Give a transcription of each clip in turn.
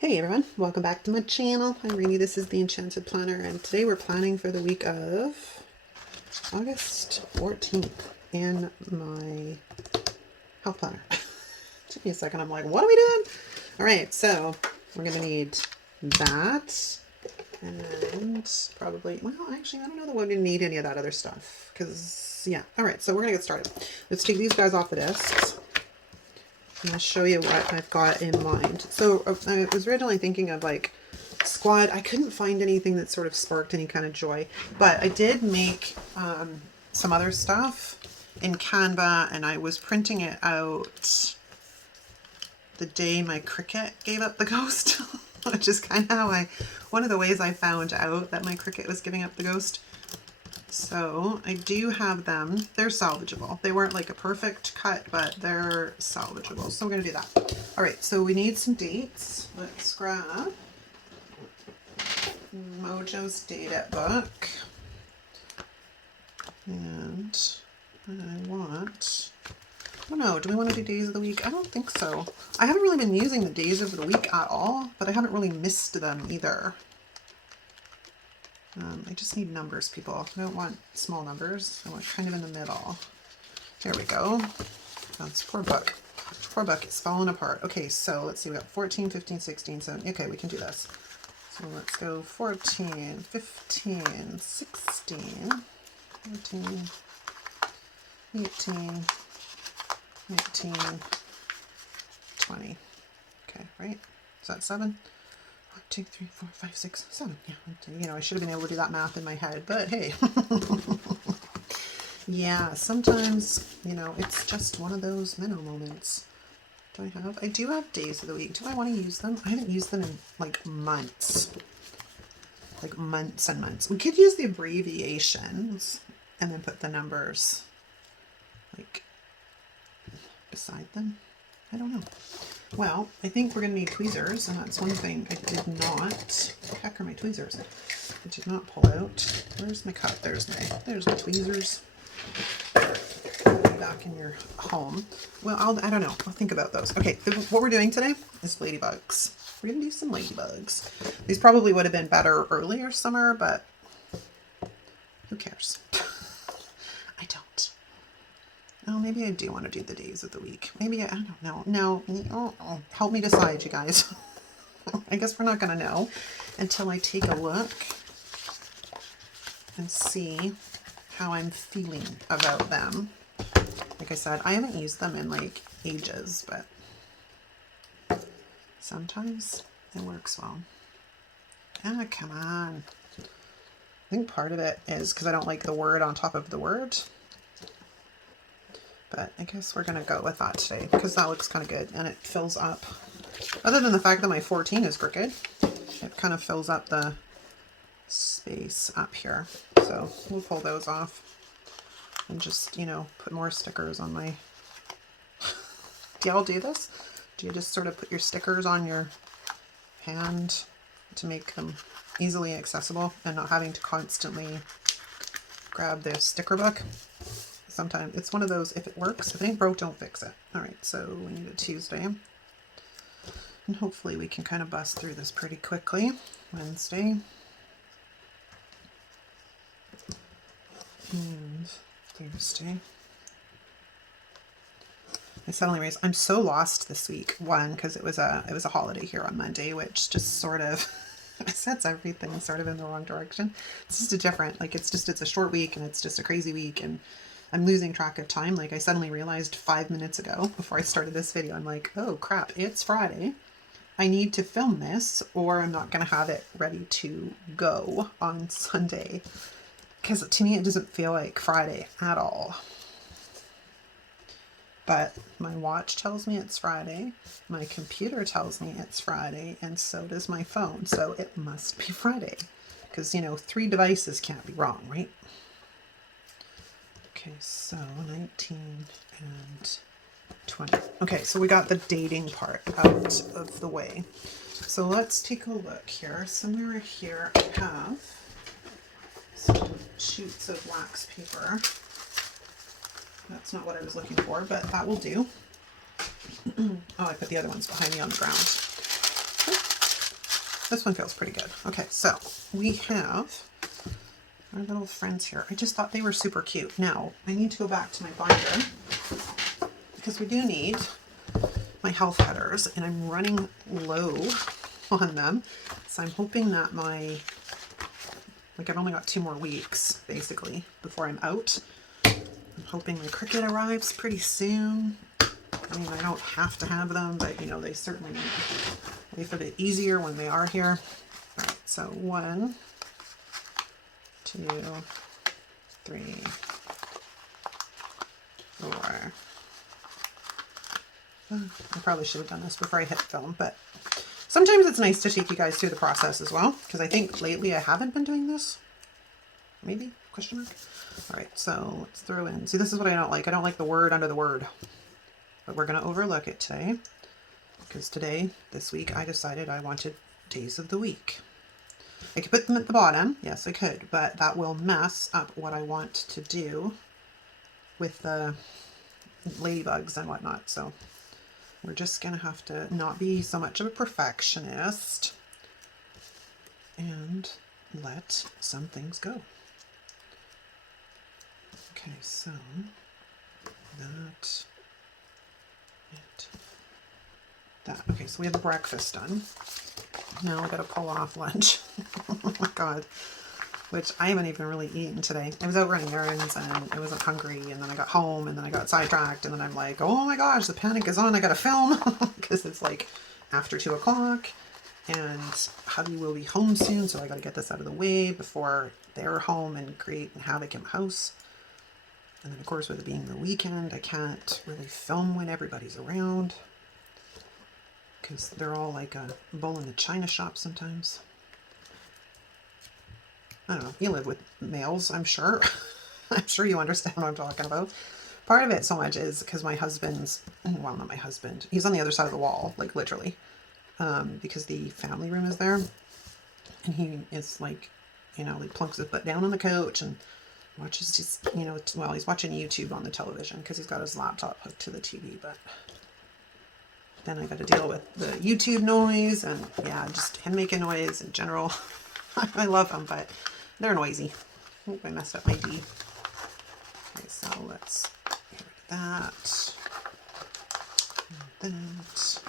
Hey everyone, welcome back to my channel. I'm Reenie, this is the Enchanted Planner, and today we're planning for the week of August 14th in my health planner. Took me a second, I'm like, what are we doing? Alright, so we're going to need that, and probably, well actually I don't know that we're going to need any of that other stuff, because yeah. Alright, so we're going to get started. Let's take these guys off the discs. And I'll show you what I've got in mind. So I was originally thinking of like squad. I couldn't find anything that sort of sparked any kind of joy, but I did make some other stuff in Canva, and I was printing it out the day my Cricut gave up the ghost, which is kind of how one of the ways I found out that my Cricut was giving up the ghost. So I do have them. They're salvageable. They weren't like a perfect cut, but they're salvageable. So we're going to do that. All right, so we need some dates. Let's grab Mojo's data book. And I don't know, do we want to do days of the week? I don't think so. I haven't really been using the days of the week at all, but I haven't really missed them either. I just need numbers, people. I don't want small numbers. I want kind of in the middle. There we go. That's poor book. Poor book is falling apart. Okay, so let's see. We got 14, 15, 16, 17. Okay, we can do this. So let's go 14, 15, 16, 14, 18, 19, 20. Okay, right? Is that 7? 1, 2, 3, 4, 5, 6, 7. Yeah, you know, I should have been able to do that math in my head, but hey. Yeah, sometimes, you know, it's just one of those minnow moments. I do have days of the week. Do I want to use them? I haven't used them in like months. Like months and months. We could use the abbreviations and then put the numbers like beside them. I don't know. Well, I think we're going to need tweezers, and that's one thing I did not. What the heck are my tweezers? I did not pull out. Where's my cut? There's my tweezers. Back in your home. Well, I don't know. I'll think about those. Okay, what we're doing today is ladybugs. We're going to do some ladybugs. These probably would have been better earlier summer, but who cares? I don't. Oh, maybe I do want to do the days of the week. Maybe I don't know. No, help me decide, you guys. I guess we're not going to know until I take a look and see how I'm feeling about them. Like I said, I haven't used them in like ages, but sometimes it works well. Ah, come on. I think part of it is because I don't like the word on top of the word. But I guess we're going to go with that today because that looks kind of good and it fills up. Other than the fact that my 14 is crooked, it kind of fills up the space up here. So we'll pull those off and just, you know, put more stickers on my... Do y'all do this? Do you just sort of put your stickers on your hand to make them easily accessible and not having to constantly grab the sticker book? Sometimes it's one of those, if it works, if it ain't broke, don't fix it. All right, so we need a Tuesday. And hopefully we can kind of bust through this pretty quickly. Wednesday. And Thursday. I suddenly realized I'm so lost this week. One, because it was a holiday here on Monday, which just sort of sets everything sort of in the wrong direction. It's just a different, like it's a short week and it's just a crazy week, and I'm losing track of time. Like I suddenly realized 5 minutes ago before I started this video, I'm like, oh crap, it's Friday. I need to film this or I'm not going to have it ready to go on Sunday. Because to me, it doesn't feel like Friday at all. But my watch tells me it's Friday. My computer tells me it's Friday. And so does my phone. So it must be Friday. Because, you know, 3 devices can't be wrong, right? Okay, so 19 and 20. Okay, so we got the dating part out of the way. So let's take a look here. Somewhere here I have some sheets of wax paper. That's not what I was looking for, but that will do. Oh, I put the other ones behind me on the ground. This one feels pretty good. Okay, so we have our little friends here. I just thought they were super cute. Now, I need to go back to my binder because we do need my health headers, and I'm running low on them. So I'm hoping that I've only got 2 more weeks, basically, before I'm out. I'm hoping my Cricut arrives pretty soon. I mean, I don't have to have them, but, you know, they certainly make life a bit easier when they are here. All right, so 1, 2, 3, 4. I probably should have done this before I hit film, but sometimes it's nice to take you guys through the process as well, because I think lately I haven't been doing this. Maybe? Question mark? All right, so let's throw in. See, this is what I don't like. I don't like the word under the word. But we're going to overlook it today, because today, this week, I decided I wanted days of the week. I could put them at the bottom. Yes, I could, but that will mess up what I want to do with the ladybugs and whatnot. So we're just going to have to not be so much of a perfectionist and let some things go. Okay, so that. Okay, so we have the breakfast done. Now I gotta pull off lunch. Oh my god. Which I haven't even really eaten today. I was out running errands and I wasn't hungry, and then I got home and then I got sidetracked, and then I'm like, oh my gosh, the panic is on, I gotta film because it's like after 2 o'clock and hubby will be home soon, so I gotta get this out of the way before they're home and create havoc in the house. And then of course, with it being the weekend, I can't really film when everybody's around, because they're all like a bull in the china shop sometimes. I don't know. You live with males, I'm sure. I'm sure you understand what I'm talking about. Part of it so much is because my husband's, well, not my husband, he's on the other side of the wall, like literally, because the family room is there. And he is like, you know, he plunks his butt down on the couch and watches just, you know, well, he's watching YouTube on the television because he's got his laptop hooked to the TV, but then I got to deal with the YouTube noise and yeah, just him making noise in general. I love them, but they're noisy. I hope I messed up my D. Okay, so let's get rid of that. And that.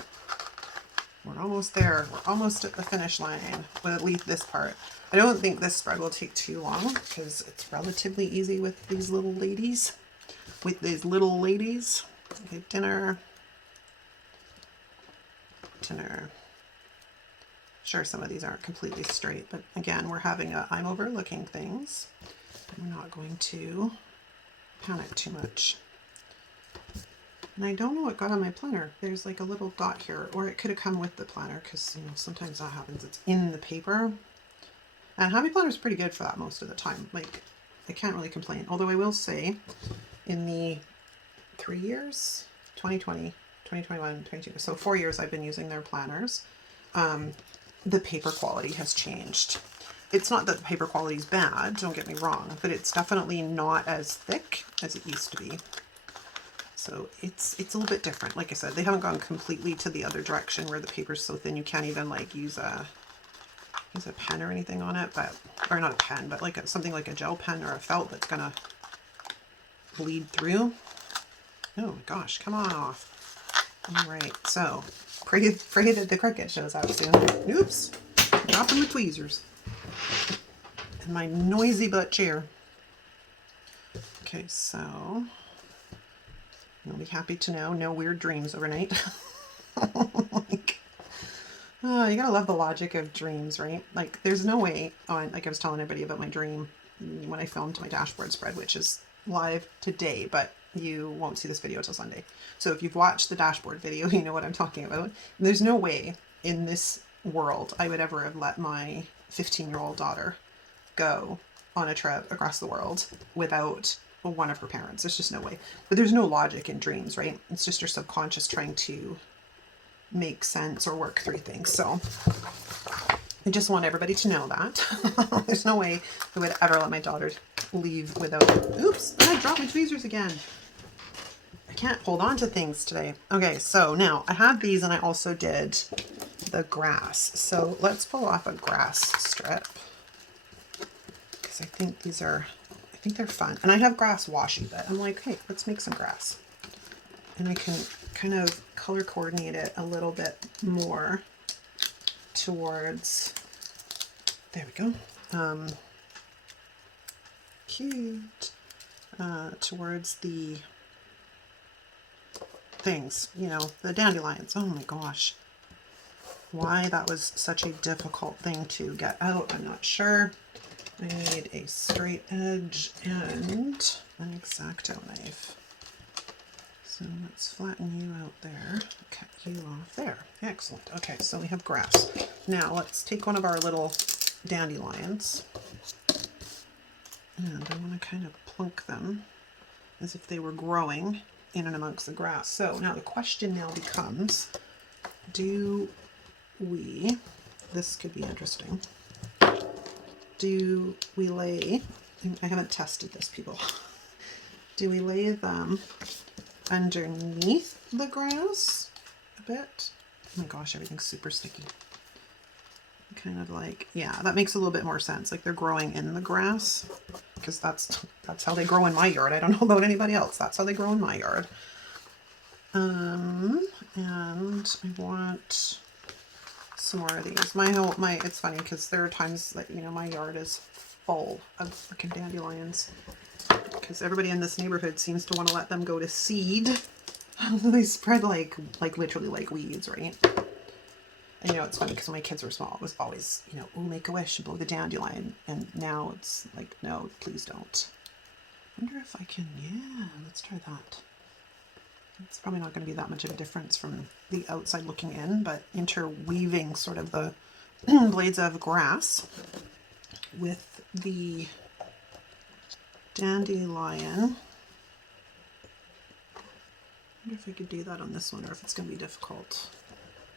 We're almost there. We're almost at the finish line, but at least this part. I don't think this spread will take too long because it's relatively easy with these little ladies. Okay, dinner. Sure, some of these aren't completely straight, but again, we're having I'm overlooking things. I'm not going to panic too much. And I don't know what got on my planner. There's like a little dot here, or it could have come with the planner because, you know, sometimes that happens. It's in the paper. And Hobby Planner is pretty good for that most of the time. Like, I can't really complain. Although I will say, in the 3 years, 2020, 2021, 2022, so 4 years I've been using their planners, the paper quality has changed. It's not that the paper quality is bad, don't get me wrong, but it's definitely not as thick as it used to be. So it's a little bit different. Like I said, they haven't gone completely to the other direction where the paper's so thin you can't even like use a pen or anything on it, but, or not a pen, but like something like a gel pen or a felt that's gonna bleed through. Oh my gosh, come on off. All right, so pray that the Cricut shows up soon. Oops, dropping the tweezers and my noisy butt chair. Okay, so you'll be happy to know no weird dreams overnight. Like, oh, you gotta love the logic of dreams, right? Like, there's no way on, like I was telling everybody about my dream when I filmed my dashboard spread, which is live today, but you won't see this video till Sunday. So if you've watched the dashboard video, you know what I'm talking about. There's no way in this world I would ever have let my 15-year-old daughter go on a trip across the world without one of her parents. There's just no way. But there's no logic in dreams, right? It's just your subconscious trying to make sense or work through things. So I just want everybody to know that. There's no way I would ever let my daughter leave without... Oops, I dropped my tweezers again. I can't hold on to things today. Okay, so now I have these, and I also did the grass. So let's pull off a grass strip, because I think they're fun. And I have grass washi, but I'm like, hey, let's make some grass. And I can kind of color coordinate it a little bit more towards, there we go, cute, towards the things, you know, the dandelions. Oh my gosh. Why that was such a difficult thing to get out, I'm not sure. I need a straight edge and an X-Acto knife. So let's flatten you out there, cut you off there. Excellent. Okay, so we have grass. Now let's take one of our little dandelions, and I want to kind of plunk them as if they were growing in and amongst the grass. So now the question now becomes, do we, this could be interesting, do we lay, I haven't tested this, people, do we lay them underneath the grass a bit? Oh my gosh, everything's super sticky. Kind of like, yeah, that makes a little bit more sense. Like they're growing in the grass, because that's how they grow in my yard. I don't know about anybody else. That's how they grow in my yard. And I want some more of these. It's funny because there are times that, you know, my yard is full of freaking dandelions, because everybody in this neighborhood seems to want to let them go to seed. They spread like literally like weeds, right? And you know, it's funny because when my kids were small, it was always, you know, oh, make a wish, blow the dandelion. And now it's like, no, please don't. I wonder if I can, yeah, let's try that. It's probably not going to be that much of a difference from the outside looking in, but interweaving sort of the blades of grass with the dandelion. I wonder if I could do that on this one, or if it's going to be difficult.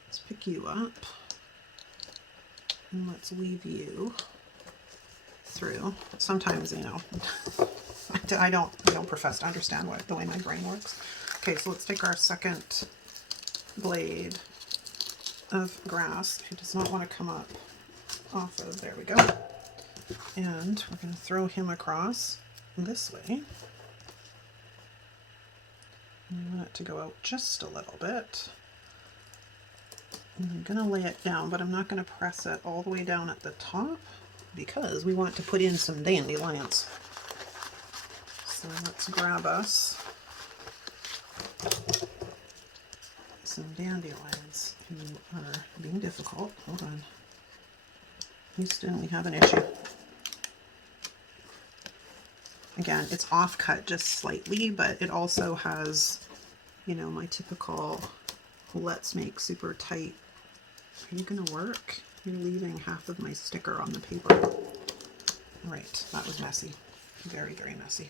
Let's pick you up and let's weave you through. Sometimes, you know, I don't profess to understand the way my brain works. Okay, so let's take our second blade of grass. He does not want to come up off of, there we go. And we're going to throw him across this way. And I want it to go out just a little bit. And I'm going to lay it down, but I'm not going to press it all the way down at the top, because we want to put in some dandelions. So let's grab us some dandelions who are being difficult. Hold on. Houston, we have an issue. Again, it's off cut just slightly, but it also has, you know, my typical let's make super tight. Are you going to work? You're leaving half of my sticker on the paper. Right, that was messy. Very, very messy.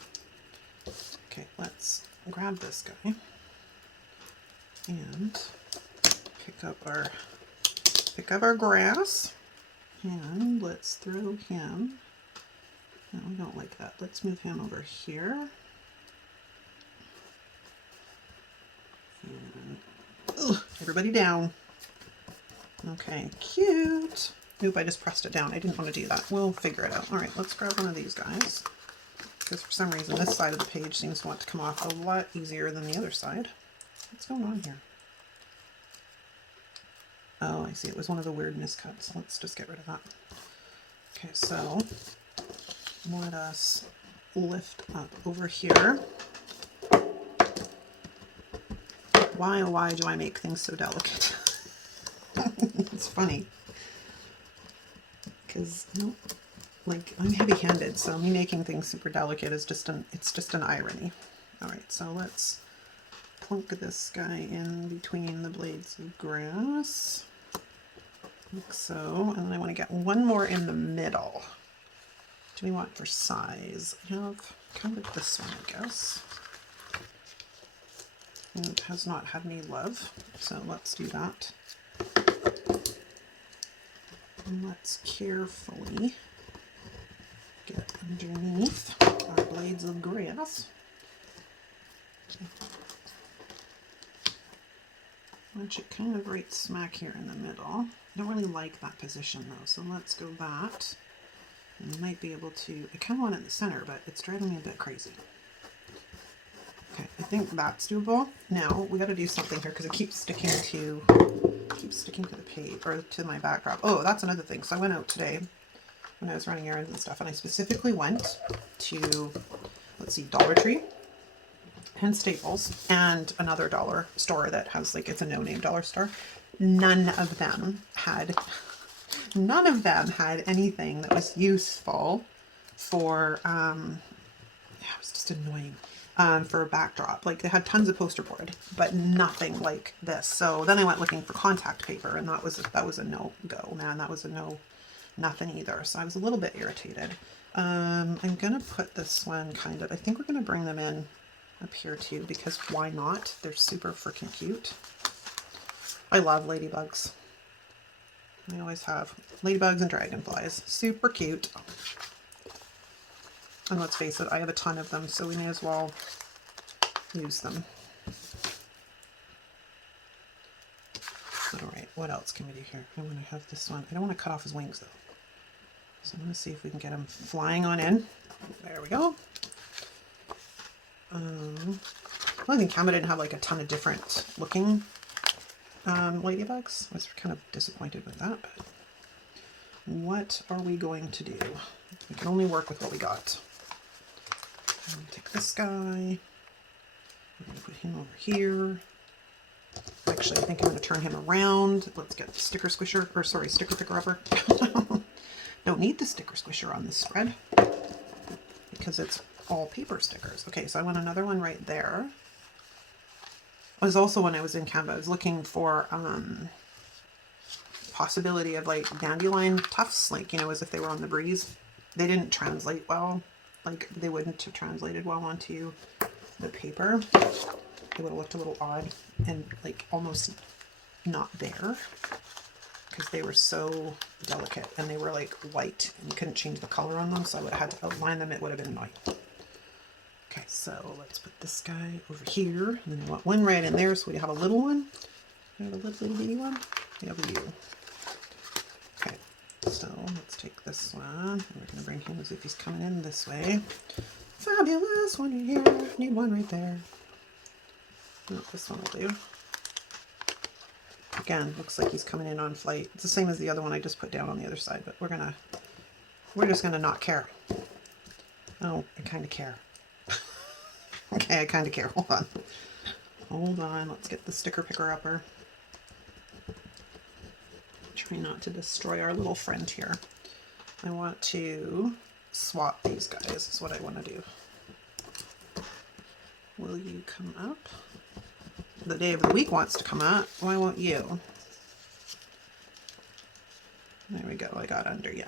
Okay, let's grab this guy and pick up our grass, and let's throw him. No, I don't like that. Let's move him over here. And, ugh, everybody down. Okay, cute. Oop, I just pressed it down. I didn't want to do that. We'll figure it out. All right, let's grab one of these guys, because for some reason this side of the page seems to want to come off a lot easier than the other side. What's going on here? Oh, I see. It was one of the weird miscuts. Let's just get rid of that. Okay, so let us lift up over here. Why, oh why do I make things so delicate? It's funny. Because, you know, like, I'm heavy-handed, so me making things super delicate is just an irony. All right, so let's plunk this guy in between the blades of grass, like so. And then I want to get one more in the middle. What do we want for size? I have kind of this one, I guess. And it has not had any love, so let's do that. And let's carefully get underneath our blades of grass. Actually, kind of right smack here in the middle. I don't really like that position though, so let's go that. And I might be able to, I kind of want it in the center, but it's driving me a bit crazy. Okay, I think that's doable. Now we got to do something here because it keeps sticking to the page or to my backdrop. Oh, that's another thing. So I went out today when I was running errands and stuff, and I specifically went to, let's see, Dollar Tree and Staples and another dollar store that has like, it's a no-name dollar store. None of them had anything that was useful for, yeah, it was just annoying. For a backdrop. Like they had tons of poster board, but nothing like this. So then I went looking for contact paper, and that was a no-go, man. That was a no, nothing either. So I was a little bit irritated. I'm gonna put this one kind of, I think we're gonna bring them in up here too, because why not? They're super freaking cute. I love ladybugs. I always have. Ladybugs and dragonflies. Super cute. And let's face it, I have a ton of them, so we may as well use them. All right, what else can we do here? I want to have this one. I don't want to cut off his wings though. So I'm going to see if we can get him flying on in. There we go. I think Kama didn't have like a ton of different looking ladybugs. I was kind of disappointed with that. But what are we going to do? We can only work with what we got. I'm going to take this guy. I'm going to put him over here. Actually, I think I'm going to turn him around. Let's get the sticker squisher, or sorry, sticker picker upper. Don't need the sticker squisher on this spread because it's all paper stickers. Okay, so I want another one right there. It was also when I was in Canva, I was looking for possibility of like dandelion tufts, like, you know, as if they were on the breeze. They didn't translate well. Like they wouldn't have translated well onto the paper. It would have looked a little odd and like almost not there because they were so delicate and they were like white and you couldn't change the color on them. So I would have had to outline them. It would have been annoying. Okay, so let's put this guy over here. And then I want one right in there so we have a little one. We have a little bitty one. We have a you. Okay, so let's take this one. We're going to bring him as if he's coming in this way. Fabulous, one here. Need one right there. No, this one will do. Again, looks like he's coming in on flight. It's the same as the other one I just put down on the other side, but we're just gonna not care. Oh, I kind of care. Okay, I kind of care. Hold on. Hold on. Let's get the sticker picker upper. Try not to destroy our little friend here. I want to swap these guys is what I want to do. Will you come up? The day of the week wants to come up. Why won't you? There we go. I got under you.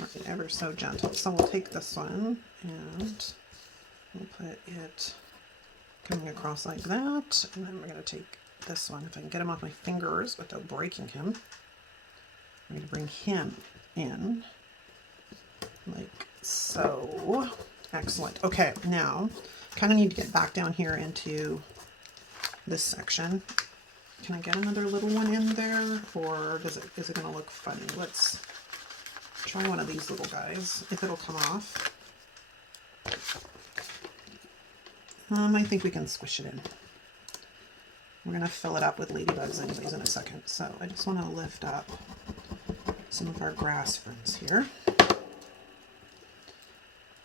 Working ever so gentle. So we'll take this one and we'll put it coming across like that. And then we're going to take this one. If I can get him off my fingers without breaking him, I'm going to bring him in like so. Excellent. Okay, now kind of need to get back down here into this section. Can I get another little one in there, or is it going to look funny? Let's try one of these little guys, if it'll come off. I think we can squish it in. We're going to fill it up with ladybugs anyways in a second. So I just want to lift up some of our grass friends here.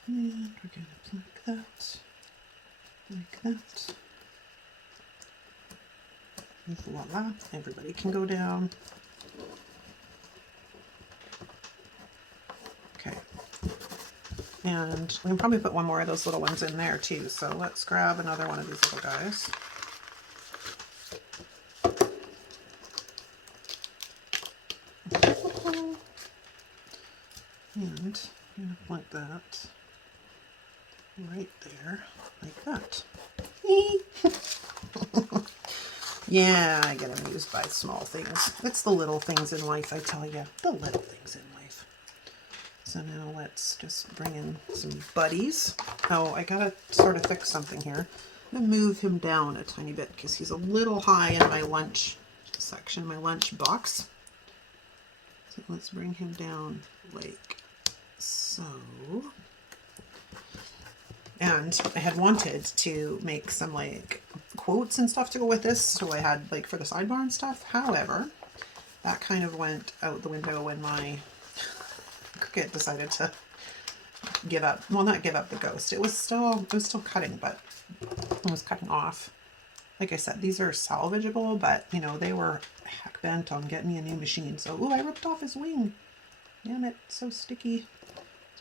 And we're going to pluck that, like that. And voila, everybody can go down. Okay. And we can probably put one more of those little ones in there too. So let's grab another one of these little guys. And I'm going to plant that right there, like that. Yeah, I get amused by small things. It's the little things in life, I tell you. The little things in life. So now let's just bring in some buddies. Oh, I gotta sort of fix something here. I'm going to move him down a tiny bit because he's a little high in my lunch section, my lunch box. So let's bring him down like so. And I had wanted to make some like quotes and stuff to go with this, so I had like for the sidebar and stuff. However, that kind of went out the window when my Cricut decided to give up. Well, not give up the ghost. It was still cutting, but it was cutting off. Like I said, these are salvageable, but you know, they were heck bent on getting me a new machine. So, ooh, I ripped off his wing. Damn it, so sticky.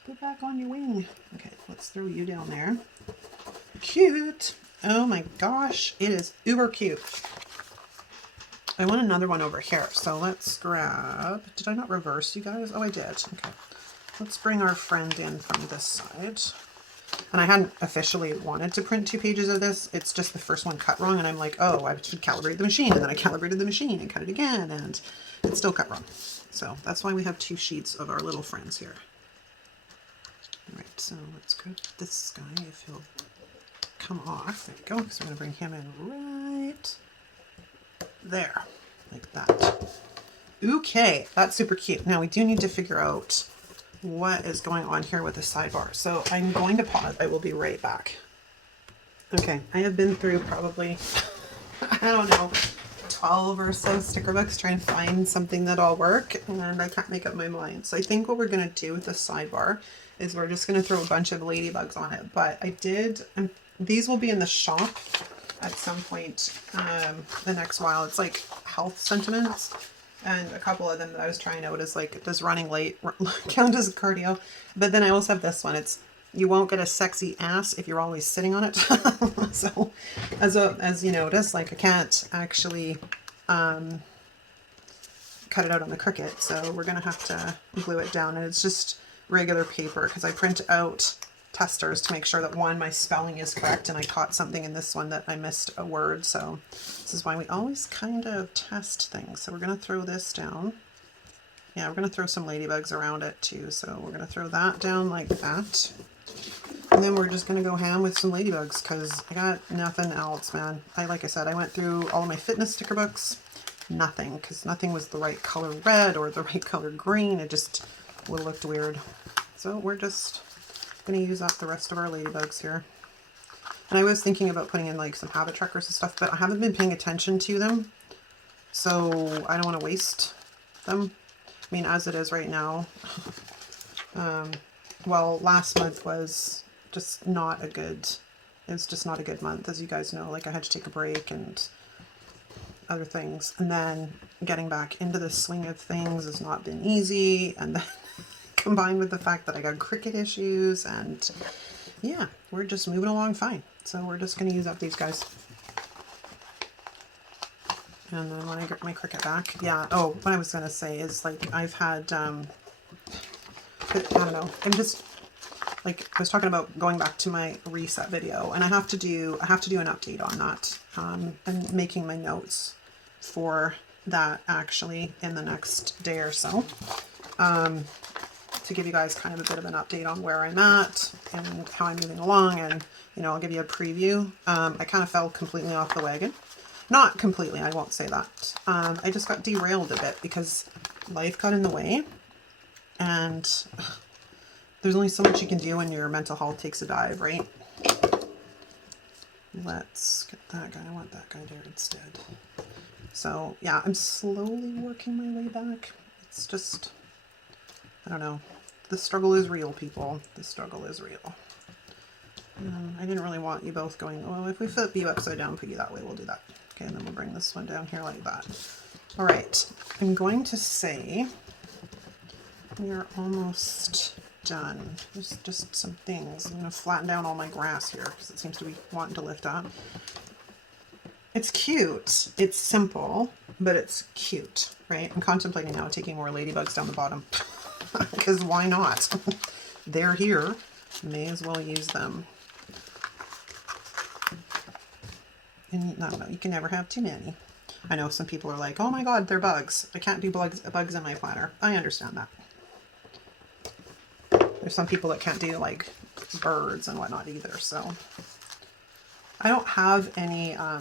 Put back on your wing. Okay, let's throw you down there. Cute. Oh my gosh, it is uber cute. I want another one over here, so let's grab, did I not reverse you guys? Oh, I did. Okay, let's bring our friend in from this side. And I hadn't officially wanted to print 2 pages of this. It's just the first one cut wrong, and I'm like, oh, I should calibrate the machine. And then I calibrated the machine and cut it again, and it still cut wrong. So that's why we have 2 sheets of our little friends here. All right, so let's grab this guy if he'll come off. There we go, because we're going to bring him in right there, like that. Okay, that's super cute. Now we do need to figure out what is going on here with the sidebar. So I'm going to pause. I will be right back. Okay, I have been through probably, I don't know, 12 or so sticker books trying to find something that'll work, and I can't make up my mind. So I think what we're going to do with the sidebar is we're just going to throw a bunch of ladybugs on it. But I did, these will be in the shop at some point the next while. It's like health sentiments, and a couple of them that I was trying out is like, does running late count as cardio? But then I also have this one. It's, you won't get a sexy ass if you're always sitting on it. So as you notice, like I can't actually cut it out on the Cricut, so we're gonna have to glue it down, and it's just regular paper because I print out testers to make sure that one, my spelling is correct, and I caught something in this one that I missed a word. So this is why we always kind of test things. So we're going to throw this down. Yeah, we're going to throw some ladybugs around it too. So we're going to throw that down like that. And then we're just going to go ham with some ladybugs because I got nothing else, man. Like I said, I went through all of my fitness sticker books. Nothing, because nothing was the right color red or the right color green. It just would have looked weird. So we're just going to use up the rest of our ladybugs here. And I was thinking about putting in like some habit trackers and stuff, but I haven't been paying attention to them, so I don't want to waste them. I mean, as it is right now, well, last month was just not a good, it was just not a good month, as you guys know. Like I had to take a break and other things, and then getting back into the swing of things has not been easy, and then combined with the fact that I got Cricut issues, and yeah, we're just moving along fine. So we're just going to use up these guys. And then when I get my Cricut back, yeah, oh, what I was going to say is like I've had, I don't know, I'm just, like I was talking about going back to my reset video, and I have to do an update on that, and making my notes for that actually in the next day or so. To give you guys kind of a bit of an update on where I'm at and how I'm moving along, and you know, I'll give you a preview. I kind of fell completely off the wagon. Not completely, I won't say that. I just got derailed a bit because life got in the way, and there's only so much you can do when your mental health takes a dive, right? Let's get that guy. I want that guy there instead. So yeah, I'm slowly working my way back. It's just, I don't know. The struggle is real, people. The struggle is real. I didn't really want you both going, well, if we flip you upside down, put you that way, we'll do that. Okay, and then we'll bring this one down here like that. All right, I'm going to say we're almost done. There's just some things. I'm going to flatten down all my grass here because it seems to be wanting to lift up. It's cute. It's simple, but it's cute, right? I'm contemplating now taking more ladybugs down the bottom. Because why not? They're here. May as well use them. And no, you can never have too many. I know some people are like, oh my god, they're bugs. I can't do bugs in my planner. I understand that. There's some people that can't do like birds and whatnot either, so I don't have any, what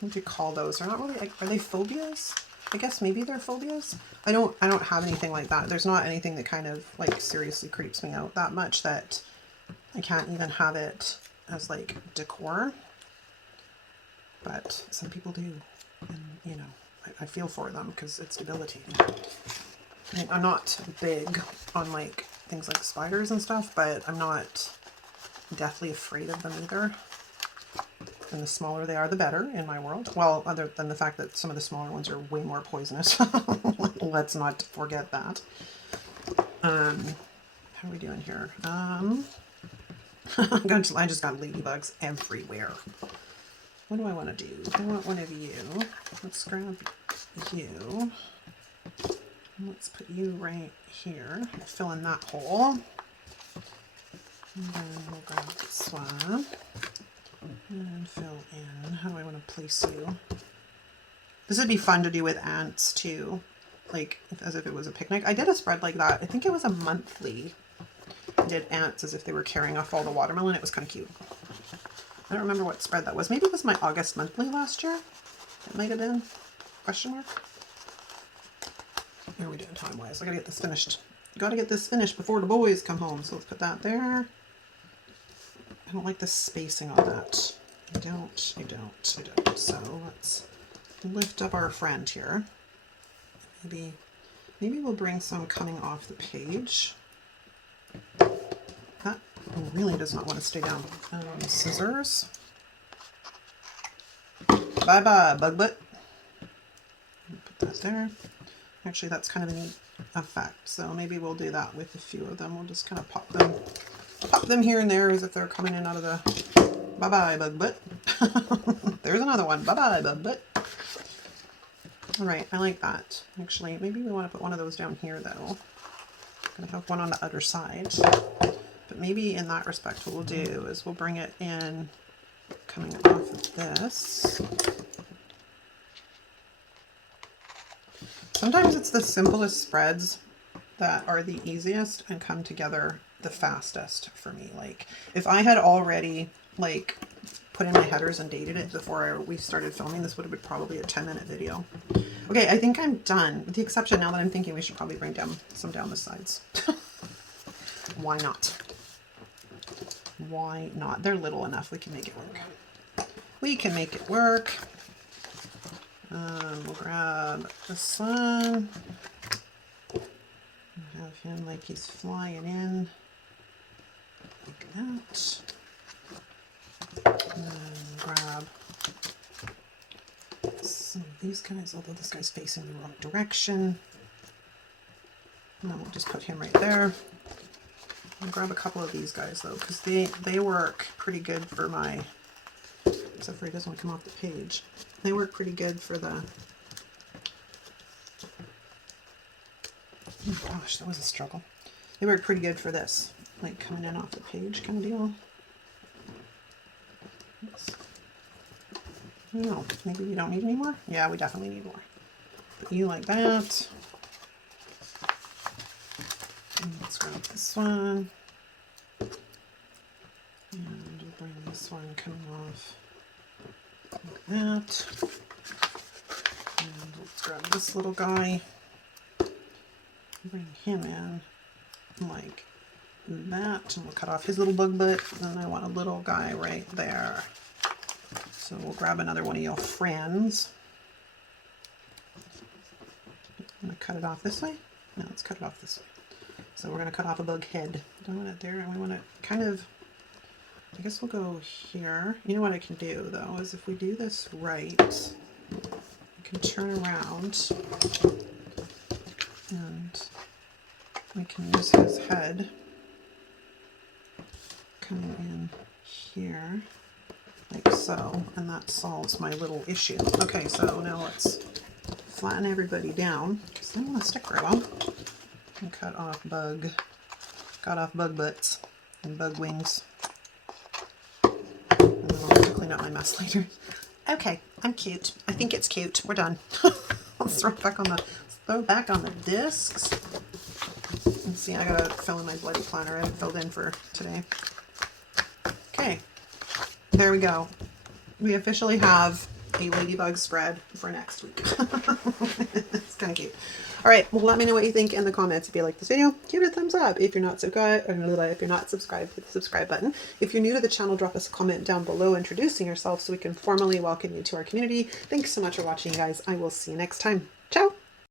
do you call those? They're not really, are they phobias? I guess maybe they're phobias. I don't have anything like that. There's not anything that kind of like seriously creeps me out that much that I can't even have it as like decor. But some people do. And you know, I feel for them because it's debilitating. I'm not big on like things like spiders and stuff, but I'm not deathly afraid of them either. And the smaller they are, the better in my world. Well, other than the fact that some of the smaller ones are way more poisonous. Let's not forget that. How are we doing here? I just got ladybugs everywhere. What do I want to do? I want one of you. Let's grab you. Let's put you right here. Fill in that hole. And then we'll grab this one. And fill in. How do I want to place you? This would be fun to do with ants too. Like, as if it was a picnic. I did a spread like that. I think it was a monthly. I did ants as if they were carrying off all the watermelon. It was kind of cute. I don't remember what spread that was. Maybe it was my August monthly last year. It might have been. Question mark. How are we doing time-wise? I gotta get this finished. Gotta get this finished before the boys come home. So let's put that there. I don't like the spacing on that. I don't. So let's lift up our friend here. Maybe we'll bring some coming off the page. That really does not want to stay down. Scissors. Bye-bye, bug butt. Put that there. Actually, that's kind of a neat effect. So maybe we'll do that with a few of them. We'll just kind of pop them here and there as if they're coming in out of the... Bye-bye, bug butt. There's another one. Bye-bye, bug butt. All right, I like that. Actually, maybe we want to put one of those down here, though. I'm going to have one on the other side. But maybe in that respect, what we'll do is we'll bring it in coming off of this. Sometimes it's the simplest spreads that are the easiest and come together the fastest for me. Like, if I had already, like, put in my headers and dated it before we started filming, this would have been probably a 10-minute video. Okay, I think I'm done. With the exception, now that I'm thinking we should probably bring some down the sides. Why not? Why not? They're little enough. We can make it work. We can make it work. We'll grab this one. Have him like he's flying in. Like that. And then grab some of these guys, although this guy's facing the wrong direction. And then we'll just put him right there. I'll grab a couple of these guys though, because they work pretty good for my, except for he doesn't want to come off the page. They work pretty good for the, oh gosh, that was a struggle. They work pretty good for this, like coming in off the page kind of deal. I don't know, maybe we don't need any more? Yeah, we definitely need more. Put you like that. And let's grab this one. And we'll bring this one coming off like that. And let's grab this little guy. Bring him in like that. And we'll cut off his little bug butt. And then I want a little guy right there. So we'll grab another one of your friends. I'm going to cut it off this way. No, let's cut it off this way. So we're going to cut off a bug head. Don't want it there. And we want to kind of, I guess we'll go here. You know what I can do though, is if we do this right, we can turn around and we can use his head coming in here. Like so, and that solves my little issue. Okay, so now let's flatten everybody down, because I don't want to stick very long. And cut off bug butts and bug wings. And then I'll have to clean up my mess later. Okay, I'm cute. I think it's cute. We're done. Let's throw it back on the discs. And see, I gotta fill in my bloody planner. I haven't filled in for today. Okay. there we go. We officially have a ladybug spread for next week. It's kind of cute. All right, well, let me know what you think in the comments. If you like this video, give it a thumbs up. If you're not subscribed, hit the subscribe button. If you're new to the channel, drop us a comment down below introducing yourself so we can formally welcome you to our community. Thanks so much for watching, guys. I will see you next time. Ciao.